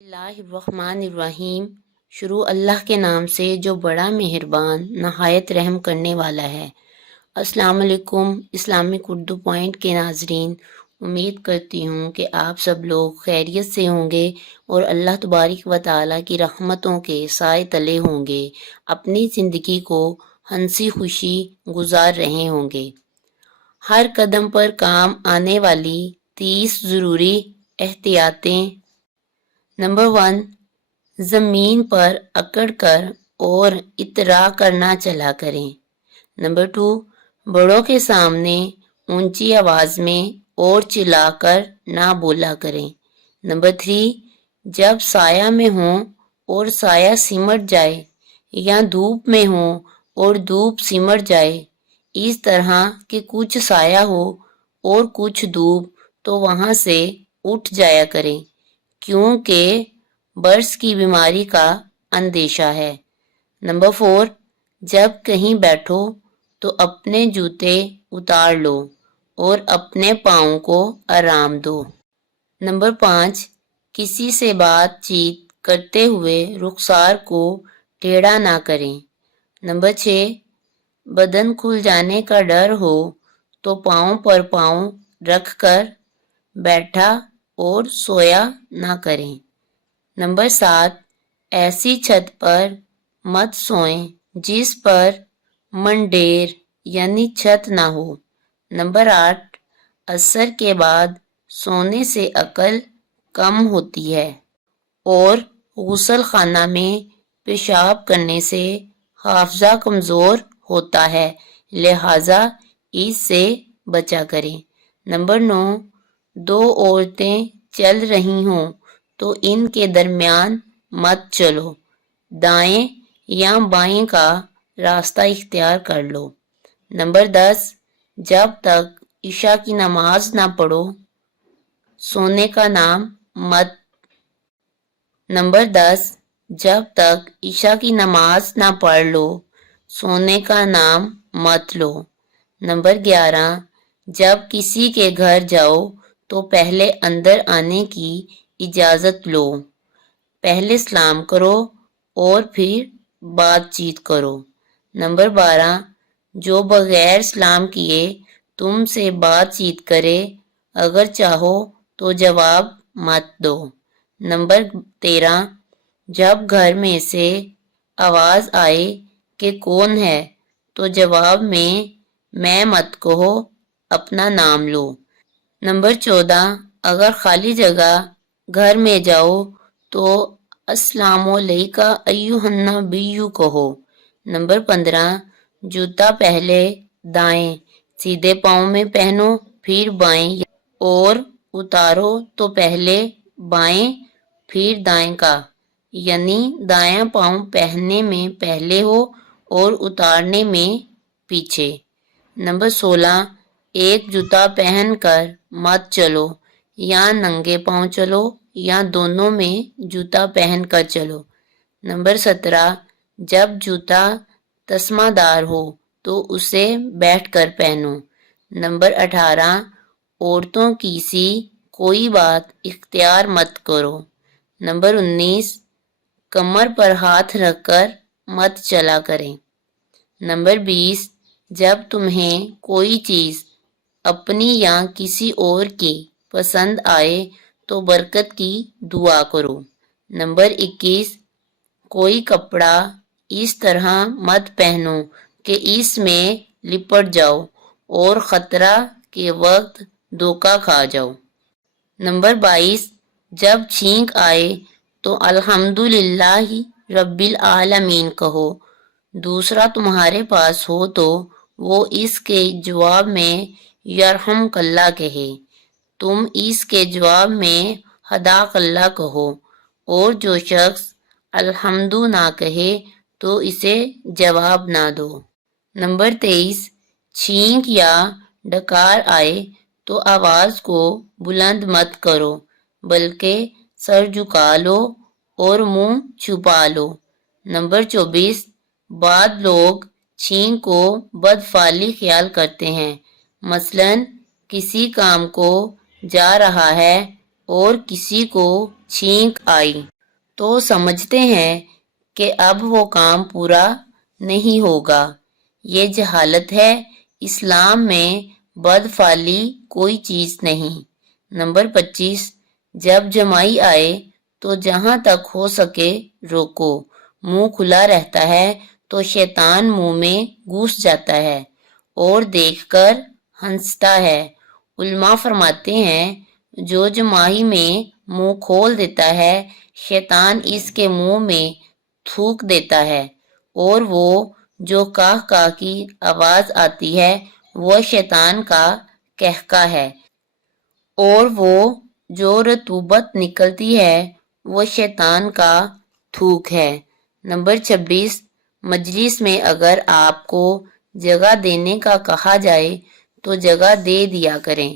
اللہ الرحمن الرحیم۔ شروع اللہ کے نام سے جو بڑا مہربان نہایت رحم کرنے والا ہے۔ السلام علیکم اسلامک اردو پوائنٹ کے ناظرین، امید کرتی ہوں کہ آپ سب لوگ خیریت سے ہوں گے اور اللہ تبارک و تعالیٰ کی رحمتوں کے سائے تلے ہوں گے، اپنی زندگی کو ہنسی خوشی گزار رہے ہوں گے۔ ہر قدم پر کام آنے والی 30 ضروری احتیاطیں۔ نمبر 1، زمین پر اکڑ کر اور اترا کرنا چلا کریں۔ نمبر 2، بڑوں کے سامنے اونچی آواز میں اور چلا کر نہ بولا کریں۔ نمبر 3، جب سایہ میں ہوں اور سایہ سمٹ جائے یا دھوپ میں ہوں اور دھوپ سمٹ جائے، اس طرح کہ کچھ سایہ ہو اور کچھ دھوپ، تو وہاں سے اٹھ جایا کریں، کیونکہ برس کی بیماری کا اندیشہ ہے۔ نمبر 4، جب کہیں بیٹھو تو اپنے جوتے اتار لو اور اپنے پاؤں کو آرام دو۔ نمبر 5، کسی سے بات چیت کرتے ہوئے رخسار کو ٹیڑھا نہ کریں۔ نمبر 6، بدن کھل جانے کا ڈر ہو تو پاؤں پر پاؤں رکھ کر بیٹھا اور سویا نہ کریں۔ نمبر 7، ایسی چھت پر مت سوئیں جس پر منڈیر یعنی چھت نہ ہو۔ نمبر 8، عصر کے بعد سونے سے عقل کم ہوتی ہے اور غسل خانہ میں پیشاب کرنے سے حافظہ کمزور ہوتا ہے، لہٰذا اس سے بچا کریں۔ نمبر 9، دو عورتیں چل رہی ہوں تو ان کے درمیان مت چلو، دائیں یا بائیں کا راستہ اختیار کر لو۔ نمبر 10، جب تک عشاء کی نماز نہ پڑھو سونے کا نام مت۔ نمبر 10، جب تک عشاء کی نماز نہ پڑھ لو سونے کا نام مت لو۔ نمبر 11، جب کسی کے گھر جاؤ تو پہلے اندر آنے کی اجازت لو، پہلے سلام کرو اور پھر بات چیت کرو۔ نمبر 12، جو بغیر سلام کیے تم سے بات چیت کرے، اگر چاہو تو جواب مت دو۔ نمبر 13، جب گھر میں سے آواز آئے کہ کون ہے تو جواب میں مت کہو، اپنا نام لو۔ نمبر 14، اگر خالی جگہ گھر میں جاؤ تو السلام علیکم ایھا النبی کہو۔ نمبر 15، جوتا پہلے دائیں سیدھے پاؤں میں پہنو، پھر بائیں، اور اتارو تو پہلے بائیں پھر دائیں کا، یعنی دایاں پاؤں پہننے میں پہلے ہو اور اتارنے میں پیچھے۔ نمبر 16، ایک جوتا پہن کر مت چلو، یا ننگے پاؤں چلو یا دونوں میں جوتا پہن کر چلو۔ نمبر 17، جب جوتا تسمہ دار ہو تو اسے بیٹھ کر پہنو۔ نمبر 18، عورتوں کی سی کوئی بات اختیار مت کرو۔ نمبر 19، کمر پر ہاتھ رکھ کر مت چلا کریں۔ نمبر 20، جب تمہیں کوئی چیز اپنی یا کسی اور کی پسند آئے تو برکت کی دعا کرو۔ نمبر 21، کوئی کپڑا اس طرح مت پہنو کہ اس میں لپٹ جاؤ اور خطرہ کے وقت دھوکہ کھا جاؤ۔ نمبر 22، جب چھینک آئے تو الحمدللہ رب العالمین کہو۔ دوسرا تمہارے پاس ہو تو وہ اس کے جواب میں یرحمک اللہ کہے، تم اس کے جواب میں ہداک اللہ کہو، اور جو شخص الحمد نہ کہے تو اسے جواب نہ دو۔ نمبر 23، چھینک یا ڈکار آئے تو آواز کو بلند مت کرو، بلکہ سر جھکا لو اور منہ چھپا لو۔ نمبر 24، بعض لوگ چھینک کو بدفعلی خیال کرتے ہیں، مثلاً کسی کام کو جا رہا ہے اور کسی کو چھینک آئی تو سمجھتے ہیں کہ اب وہ کام پورا نہیں ہوگا۔ یہ جہالت ہے۔ اسلام میں بدفعلی کوئی چیز نہیں۔ نمبر 25، جب جمائی آئے تو جہاں تک ہو سکے روکو۔ منہ کھلا رہتا ہے تو شیطان منہ میں گھس جاتا ہے اور دیکھ کر ہنستا ہے۔ علماء فرماتے ہیں جو جمائی میں منہ کھول دیتا ہے شیطان اس کے منہ میں تھوک دیتا ہے، اور وہ جو کاہ کاہ کی آواز آتی ہے وہ شیطان کا قہقہ ہے، اور وہ جو رطوبت نکلتی ہے وہ شیطان کا تھوک ہے۔ نمبر 26، مجلس میں اگر آپ کو جگہ دینے کا کہا جائے تو جگہ دے دیا کریں،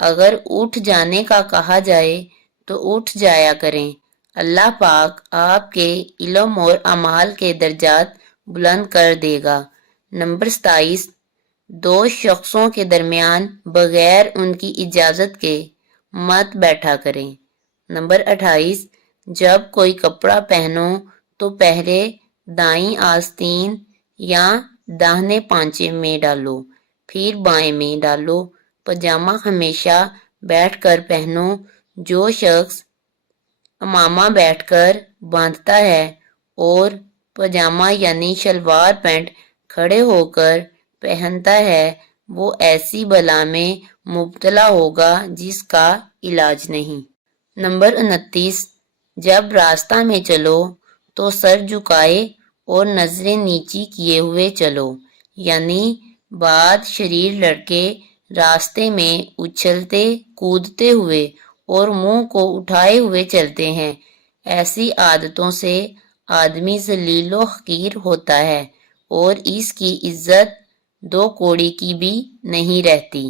اگر اٹھ جانے کا کہا جائے تو اٹھ جایا کریں۔ اللہ پاک آپ کے علم اور اعمال کے درجات بلند کر دے گا۔ نمبر 27، دو شخصوں کے درمیان بغیر ان کی اجازت کے مت بیٹھا کریں۔ نمبر 28، جب کوئی کپڑا پہنو تو پہلے دائیں آستین یا داہنے پانچے میں ڈالو، پھر بائیں میں ڈالو۔ پاجامہ ہمیشہ بیٹھ کر پہنو۔ جو شخص امامہ بیٹھ کر باندھتا ہے اور پاجامہ یعنی شلوار پینٹ کھڑے ہو کر پہنتا ہے وہ ایسی بلا میں مبتلا ہوگا جس کا علاج نہیں۔ نمبر 29، جب راستہ میں چلو تو سر جھکائے اور نظریں نیچی کیے ہوئے چلو، یعنی بعض شریر لڑکے راستے میں اچھلتے کودتے ہوئے اور منہ کو اٹھائے ہوئے چلتے ہیں۔ ایسی عادتوں سے آدمی ذلیل و حقیر ہوتا ہے اور اس کی عزت دو کوڑی کی بھی نہیں رہتی۔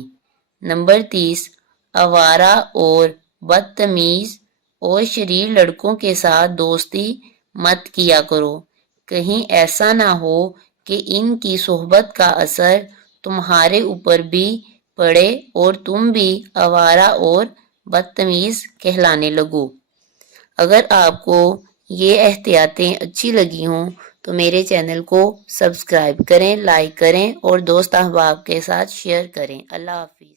نمبر 30، آوارہ اور بدتمیز اور شریر لڑکوں کے ساتھ دوستی مت کیا کرو، کہیں ایسا نہ ہو کہ ان کی صحبت کا اثر تمہارے اوپر بھی پڑے اور تم بھی آوارہ اور بدتمیز کہلانے لگو۔ اگر آپ کو یہ احتیاطیں اچھی لگی ہوں تو میرے چینل کو سبسکرائب کریں، لائک کریں اور دوست احباب کے ساتھ شیئر کریں۔ اللہ حافظ۔